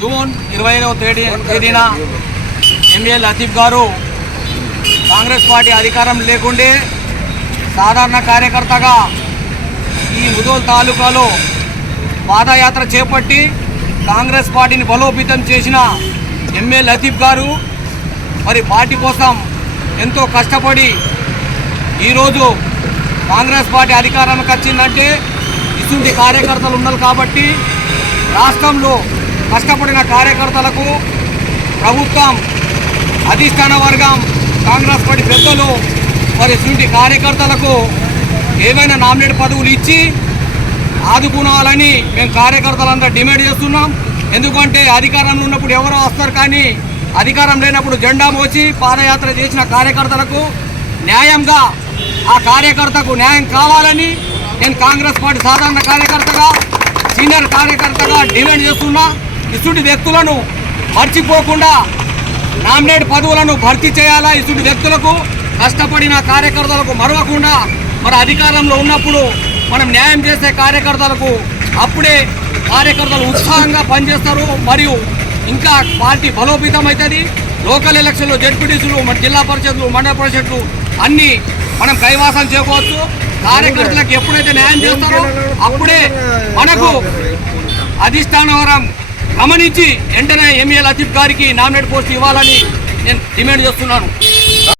June 25వ తేదీన MA Latif గారు Congress party అధికారం లేకుండే సాధారణ కార్యకర్తగా ఈ ముదోల్ తాలూకాలో పాదయాత్ర చేపట్టి కాంగ్రెస్ పార్టీని బలోపేతం చేసిన ఎంఏ లతీఫ్ గారు మరి పార్టీ కోసం ఎంతో కష్టపడి ఈరోజు కాంగ్రెస్ పార్టీ అధికారానికి వచ్చిందంటే ఇటువంటి కార్యకర్తలు ఉన్నారు కాబట్టి రాష్ట్రంలో కష్టపడిన కార్యకర్తలకు ప్రభుత్వం అధిష్టాన వర్గం కాంగ్రెస్ పార్టీ పెద్దలు మరి ఇటువంటి కార్యకర్తలకు ఏమైనా నామినేట్ పదవులు ఇచ్చి ఆదుకోవాలని మేము కార్యకర్తలందరూ డిమాండ్ చేస్తున్నాం. ఎందుకంటే అధికారంలో ఉన్నప్పుడు ఎవరో వస్తారు, కానీ అధికారం లేనప్పుడు జెండా మోసి పాదయాత్ర చేసిన కార్యకర్తలకు న్యాయంగా ఆ కార్యకర్తకు న్యాయం కావాలని నేను కాంగ్రెస్ పార్టీ సాధారణ కార్యకర్తగా సీనియర్ కార్యకర్తగా డిమాండ్ చేస్తున్నా. ఇటువంటి వ్యక్తులను మర్చిపోకుండా నామినేట్ పదవులను భర్తీ చేయాలా. ఇటువంటి వ్యక్తులకు కష్టపడిన కార్యకర్తలకు మరవకుండా మరి అధికారంలో ఉన్నప్పుడు మనం న్యాయం చేసే కార్యకర్తలకు అప్పుడే కార్యకర్తలు ఉత్సాహంగా పనిచేస్తారు. మరియు ఇంకా పార్టీ బలోపేతం అవుతుంది. లోకల్ ఎలక్షన్లో జడ్పీటీసీలు, మన జిల్లా పరిషత్లు, మండల పరిషత్లు అన్నీ మనం కైవాసం చేసుకోవచ్చు. కార్యకర్తలకు ఎప్పుడైతే న్యాయం చేస్తారో అప్పుడే మనకు అధిష్టానవరం గమనించి వెంటనే ఎంఏ లతీఫ్ గారికి నామినేట్ పోస్ట్ ఇవ్వాలని నేను డిమాండ్ చేస్తున్నాను.